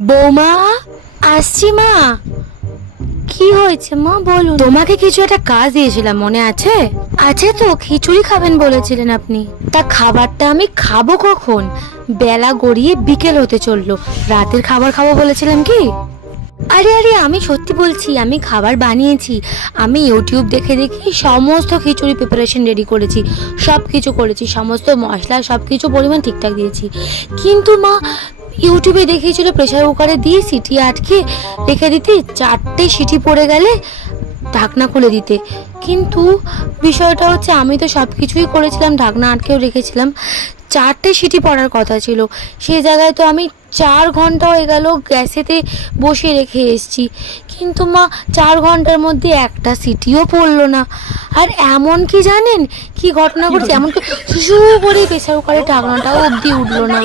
বৌমা, আসছি মা। কি হয়েছে মা বলুন। তোমাকে কিছু একটা কাজ দিয়েছিলাম, মনে আছে? আছে তো, খিচুড়ি খাবেন বলেছিলেন আপনি। তা খাবারটা আমি খাবো কখন? বেলা গড়িয়ে বিকেল হতে চললো। রাতের খাবার খাবো বলেছিলাম কি? আরে আরে, আমি সত্যি বলছি, আমি খাবার বানিয়েছি। আমি ইউটিউব দেখে দেখে সমস্ত খিচুড়ি প্রিপারেশন রেডি করেছি, সব কিছু করেছি, সমস্ত মশলা সব কিছু পরিমাণ ঠিকঠাক দিয়েছি। কিন্তু মা, ইউটিউবে দেখিয়েছিল প্রেসার কুকারে দিয়ে সিটি আটকে রেখে দিতে, 4টে সিটি পড়ে গেলে ঢাকনা খুলে দিতে। কিন্তু বিষয়টা হচ্ছে, আমি তো সব কিছুই করেছিলাম, ঢাকনা আটকেও রেখেছিলাম। 4টে সিটি পড়ার কথা ছিল, সেই জায়গায় তো আমি 4 ঘন্টা হয়ে গেল গ্যাসেতে বসিয়ে রেখে এসেছি। কিন্তু মা, 4 ঘন্টার মধ্যে একটা সিটিও পড়লো না। আর এমন কি জানেন কি ঘটনা ঘটছে, এমন কি শিশু করে প্রেসার কুকারের ঢাকনাটাও অবধি উঠলো না।